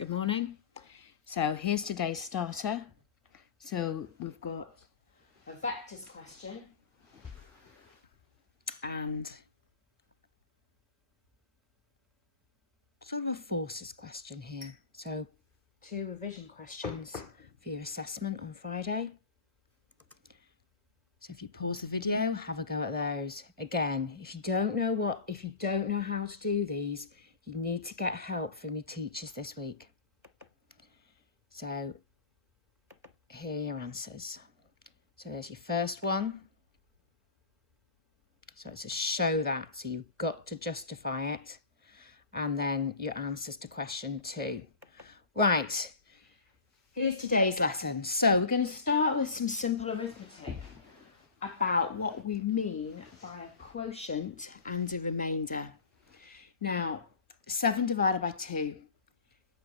Good morning. So here's today's starter. So we've got a vectors question and sort of a forces question here. So 2 revision questions for your assessment on Friday. So if you pause the video, have a go at those. Again, if you don't know how to do these, you need to get help from your teachers this week. So here are your answers. So there's your first one. So it's a show that, so you've got to justify it. And then your answers to question 2. Right, here's today's lesson. So we're going to start with some simple arithmetic about what we mean by a quotient and a remainder. Now, 7 divided by 2.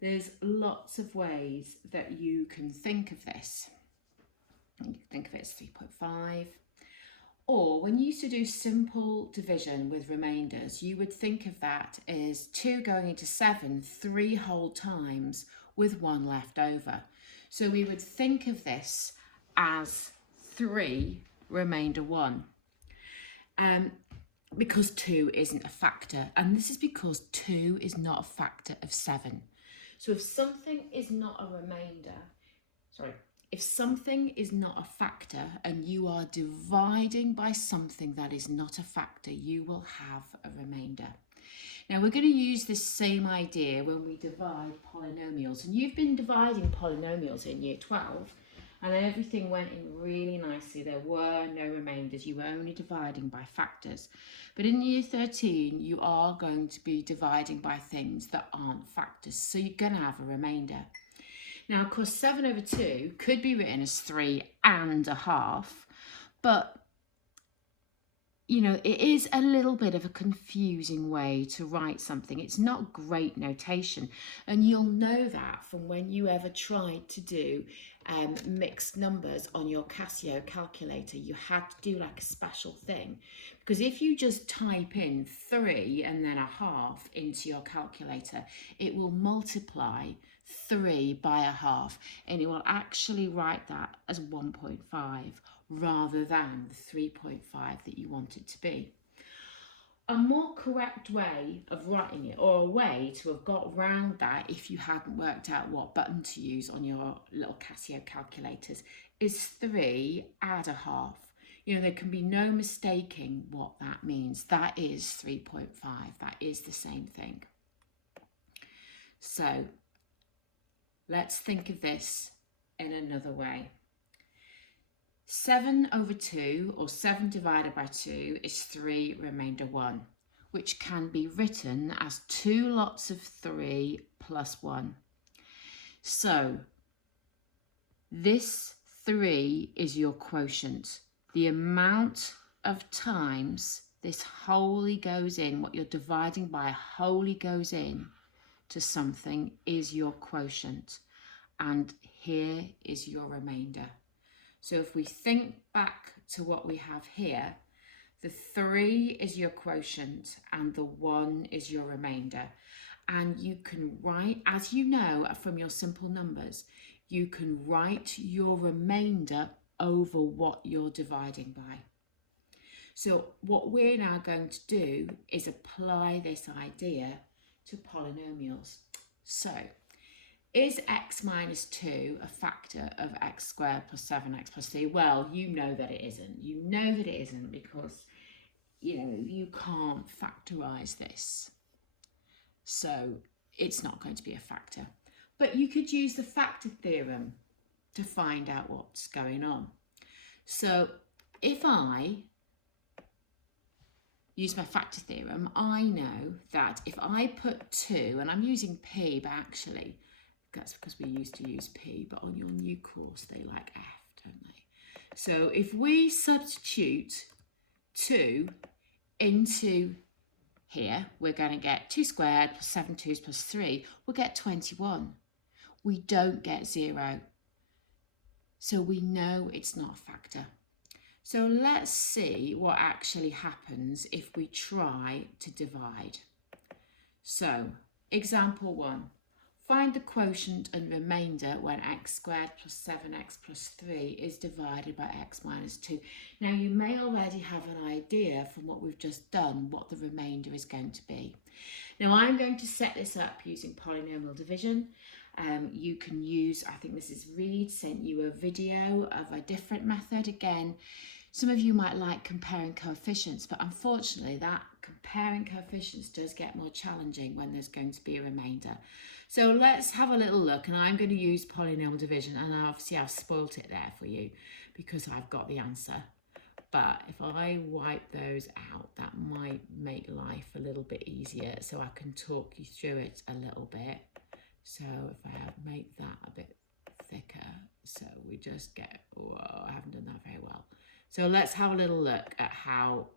There's lots of ways that you can think of this. You can think of it as 3.5. Or when you used to do simple division with remainders, you would think of that as 2 going into 7 3 whole times with 1 left over. So we would think of this as 3 remainder 1. Because 2 isn't a factor, and this is because 2 is not a factor of 7. So if something is not a if something is not a factor and you are dividing by something that is not a factor, you will have a remainder. Now we're going to use this same idea when we divide polynomials, and you've been dividing polynomials in year 12 and everything went in really nicely. There were no remainders, you were only dividing by factors. But in year 13 you are going to be dividing by things that aren't factors, so you're going to have a remainder. Now, of course, 7 over 2 could be written as 3.5, but, you know, it is a little bit of a confusing way to write something. It's not great notation, and you'll know that from when you ever tried to do mixed numbers on your Casio calculator. You had to do like a special thing, because if you just type in 3 and then a half into your calculator, it will multiply 3 by a half, and it will actually write that as 1.5 rather than the 3.5 that you want it to be. A more correct way of writing it, or a way to have got round that if you hadn't worked out what button to use on your little Casio calculators, is 3 add a half. You know, there can be no mistaking what that means. That is 3.5. That is the same thing. So let's think of this in another way. 7 over 2, or 7 divided by 2, is 3 remainder 1, which can be written as 2 lots of 3 plus 1. So this 3 is your quotient. The amount of times this wholly goes in, what you're dividing by wholly goes in to something, is your quotient. And here is your remainder. So if we think back to what we have here, the 3 is your quotient and the 1 is your remainder. And you can write, as you know from your simple numbers, you can write your remainder over what you're dividing by. So what we're now going to do is apply this idea to polynomials. So, is x minus 2 a factor of x squared plus 7x plus 3? Well, you know that it isn't. You know that it isn't because, you know, you can't factorize this. So it's not going to be a factor. But you could use the factor theorem to find out what's going on. So if I use my factor theorem, I know that if I put 2, and I'm using p, but actually that's because we used to use p, but on your new course they like f, don't they? So if we substitute 2 into here, we're going to get 2 squared plus 7 2's plus 3, we'll get 21. We don't get 0. So we know it's not a factor. So let's see what actually happens if we try to divide. So example 1, Find the quotient and remainder when x squared plus 7x plus 3 is divided by x minus 2. Now you may already have an idea from what we've just done what the remainder is going to be. Now I'm going to set this up using polynomial division. You can use, I think this is Reed sent you a video of a different method. Again, some of you might like comparing coefficients, but unfortunately that comparing coefficients does get more challenging when there's going to be a remainder. So let's have a little look, and I'm going to use polynomial division, and obviously I've spoilt it there for you because I've got the answer. But if I wipe those out, that might make life a little bit easier so I can talk you through it a little bit. So if I make that a bit thicker, so we just get, whoa, I haven't done that very well. So let's have a little look at how,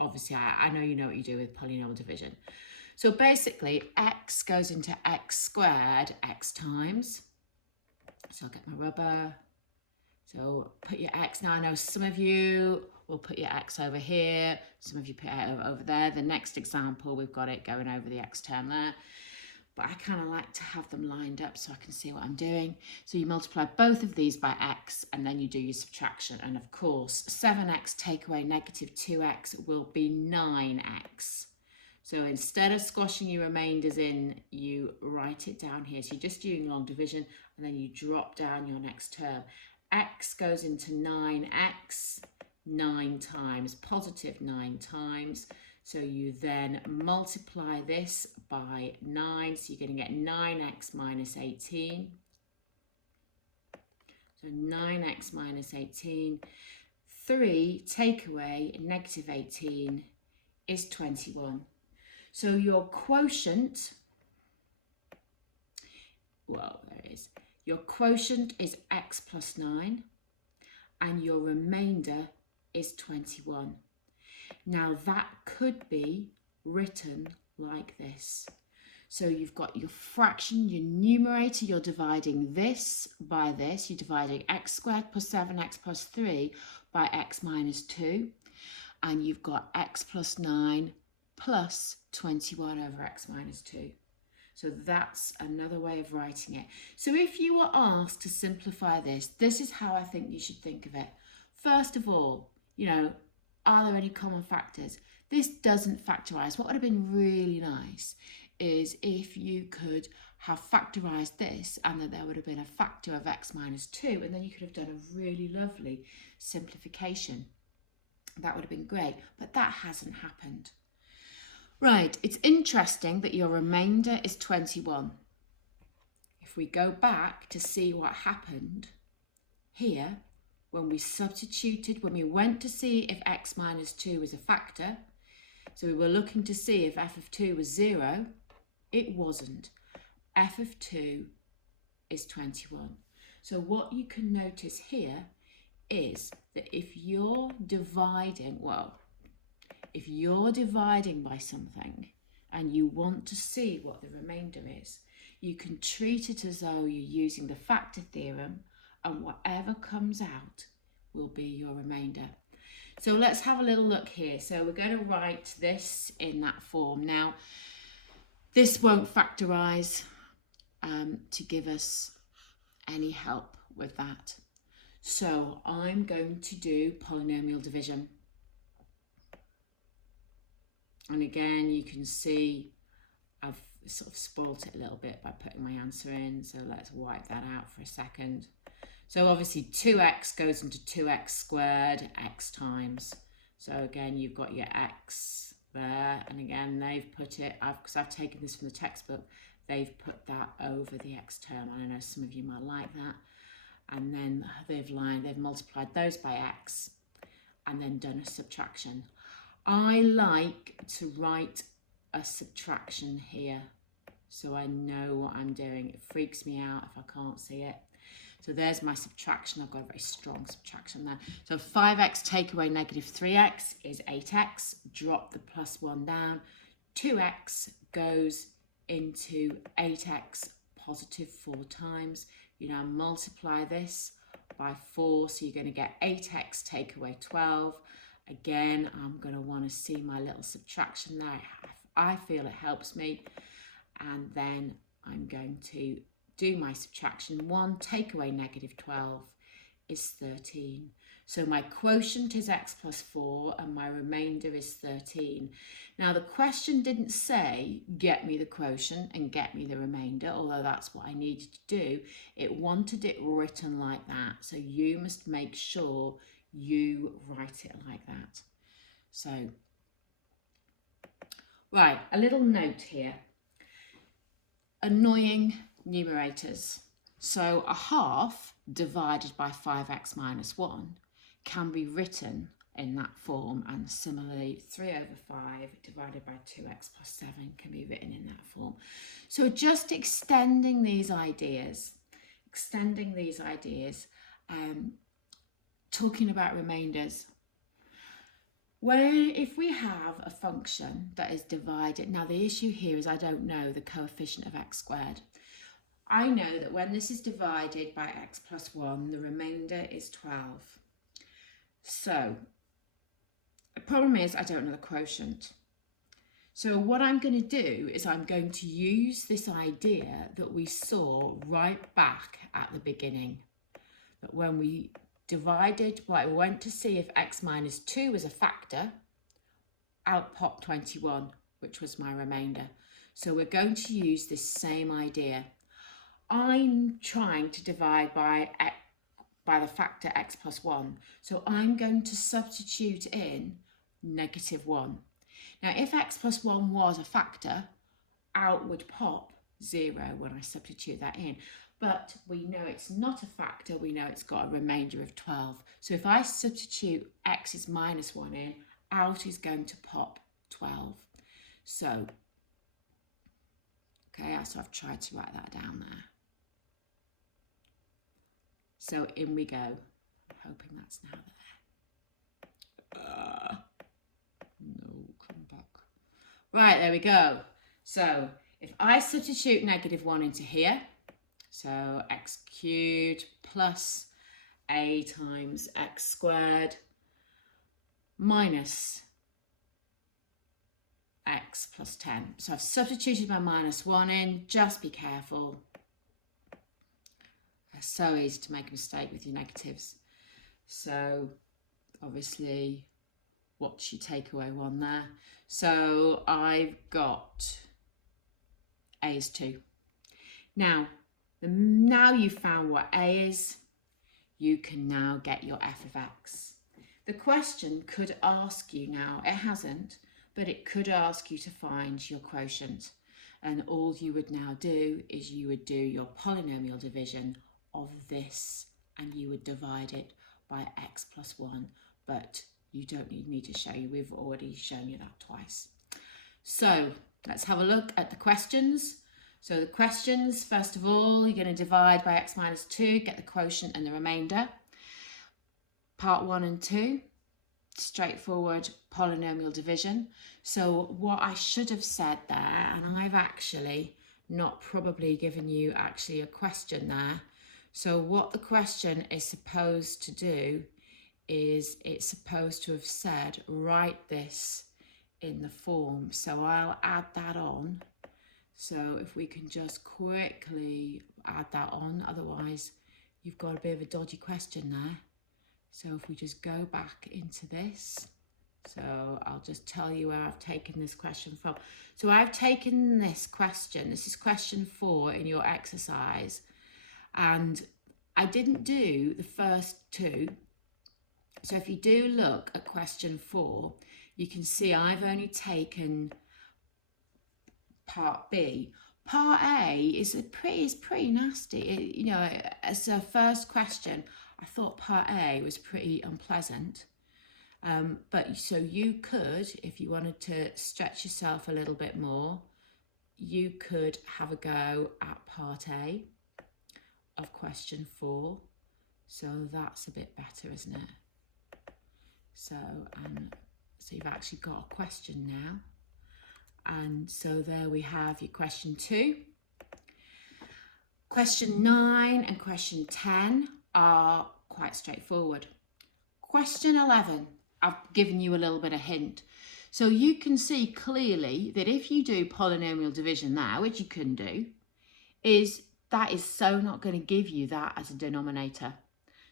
obviously I know you know what you do with polynomial division. So basically x goes into x squared x times. So I'll get my rubber. So put your x, now I know some of you will put your x over here, some of you put it over there. The next example, we've got it going over the x term there. But I kind of like to have them lined up so I can see what I'm doing. So you multiply both of these by x and then you do your subtraction. And of course, 7x take away negative 2x will be 9x. So instead of squashing your remainders in, you write it down here. So you're just doing long division and then you drop down your next term. X goes into 9x, 9 times, positive 9 times. So you then multiply this by 9, so you're going to get 9x minus 18. So 9x minus 18. 3 take away negative 18 is 21. So your quotient, well, there it is. Your quotient is x plus 9 and your remainder is 21. Now that could be written like this. So you've got your fraction, your numerator, you're dividing this by this. You're dividing x squared plus 7x plus 3 by x minus 2. And you've got x plus 9 plus 21 over x minus 2. So that's another way of writing it. So if you were asked to simplify this, this is how I think you should think of it. First of all, you know, are there any common factors? This doesn't factorise. What would have been really nice is if you could have factorised this and that there would have been a factor of x minus 2 and then you could have done a really lovely simplification. That would have been great, but that hasn't happened. Right, it's interesting that your remainder is 21. If we go back to see what happened here, when we substituted, when we went to see if x minus 2 was a factor, so we were looking to see if f of 2 was 0, it wasn't. F of 2 is 21. So what you can notice here is that if you're dividing, well, if you're dividing by something and you want to see what the remainder is, you can treat it as though you're using the factor theorem and whatever comes out will be your remainder. So let's have a little look here. So we're going to write this in that form. Now, this won't factorise to give us any help with that. So I'm going to do polynomial division. And again, you can see I've sort of spoilt it a little bit by putting my answer in. So let's wipe that out for a second. So obviously 2x goes into 2x squared, x times. So again, you've got your x there. And again, they've put it, because I've taken this from the textbook, they've put that over the x term. I know some of you might like that. And then they've multiplied those by x and then done a subtraction. I like to write a subtraction here so I know what I'm doing. It freaks me out if I can't see it. So there's my subtraction. I've got a very strong subtraction there. So 5x take away negative 3x is 8x. Drop the plus 1 down. 2x goes into 8x positive 4 times. You now multiply this by 4. So you're going to get 8x take away 12. Again, I'm going to want to see my little subtraction there. I feel it helps me. And then I'm going to do my subtraction. 1 take away negative 12 is 13. So my quotient is x plus 4 and my remainder is 13. Now the question didn't say get me the quotient and get me the remainder, although that's what I needed to do. It wanted it written like that. So you must make sure you write it like that. So, right, a little note here. Annoying numerators. So a half divided by 5x minus 1 can be written in that form, and similarly 3 over 5 divided by 2x plus 7 can be written in that form. So just extending these ideas, talking about remainders. If we have a function that is divided, now the issue here is I don't know the coefficient of x squared. I know that when this is divided by x plus 1, the remainder is 12. So the problem is I don't know the quotient. So what I'm going to do is I'm going to use this idea that we saw right back at the beginning. That when we divided, we went to see if x minus 2 was a factor, out popped 21, which was my remainder. So we're going to use this same idea. I'm trying to divide by the factor x plus 1. So I'm going to substitute in negative 1. Now, if x plus 1 was a factor, out would pop 0 when I substitute that in. But we know it's not a factor, we know it's got a remainder of 12. So if I substitute x is minus 1 in, out is going to pop 12. So, okay, so I've tried to write that down there. So in we go, hoping that's now there. No, come back. Right, there we go. So if I substitute negative 1 into here, so x cubed plus a times x squared minus x plus 10. So I've substituted my minus 1 in, just be careful. It's so easy to make a mistake with your negatives. So obviously, what's your takeaway 1 there? So I've got a is 2. Now you've found what a is, you can now get your f of x. The question could ask you now, it hasn't, but it could ask you to find your quotient. And all you would now do is you would do your polynomial division of this and you would divide it by x plus 1. But you don't need me to show you, we've already shown you that twice. So let's have a look at the questions. So the questions, first of all, you're going to divide by x minus 2, get the quotient and the remainder. Part 1 and 2, straightforward polynomial division. So what I should have said there, and I've actually not probably given you actually a question there. So what the question is supposed to do is it's supposed to have said, write this in the form. So I'll add that on. So if we can just quickly add that on, otherwise you've got a bit of a dodgy question there. So if we just go back into this, so I'll just tell you where I've taken this question from. So I've taken this question, this is question 4 in your exercise, and I didn't do the first 2. So if you do look at question 4, you can see I've only taken part B. Part A is pretty nasty. As a first question, I thought part A was pretty unpleasant. But so you could, if you wanted to stretch yourself a little bit more, you could have a go at part A of question 4. So that's a bit better, isn't it? So you've actually got a question now. And so there we have your question 2. Question 9 and question 10 are quite straightforward. Question 11, I've given you a little bit of hint. So you can see clearly that if you do polynomial division now, which you can do, is that is so not going to give you that as a denominator.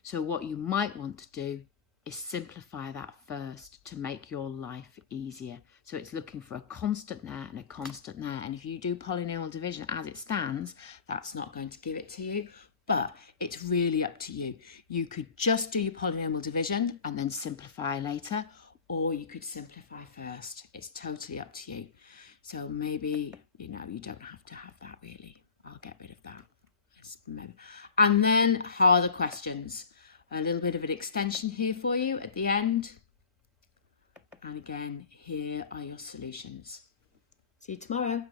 So what you might want to do is simplify that first to make your life easier. So it's looking for a constant there and a constant there. And if you do polynomial division as it stands, that's not going to give it to you. But it's really up to you. You could just do your polynomial division and then simplify later, or you could simplify first. It's totally up to you. So maybe, you know, you don't have to have that really. I'll get rid of that. And then harder questions. A little bit of an extension here for you at the end. And again, here are your solutions. See you tomorrow.